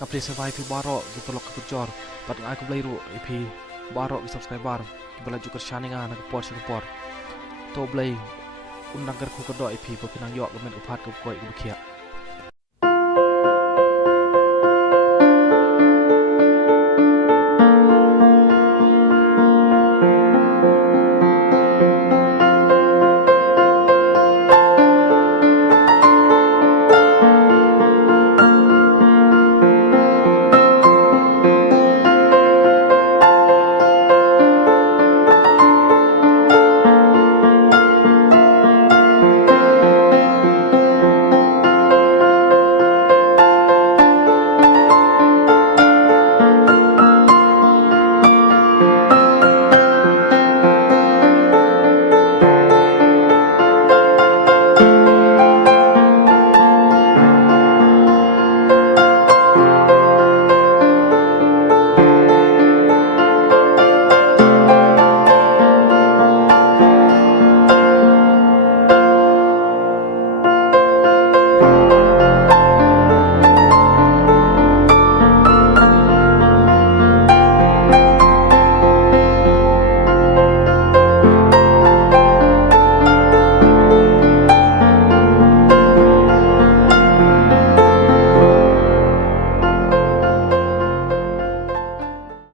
กับเพลย์สบายพีบาร์กิตลกกับจอร์ปัดง่ายกับเลยรู้ไอพีบาร์กิสับสไครบาร์กิบลาจุกชานิงานักปอร์ชิงปอร์โตเบลย์อุนนังกระคุกกระโดดไอพีพอพินังยอกกับเมนอุปาร์กับกอยกับเขีย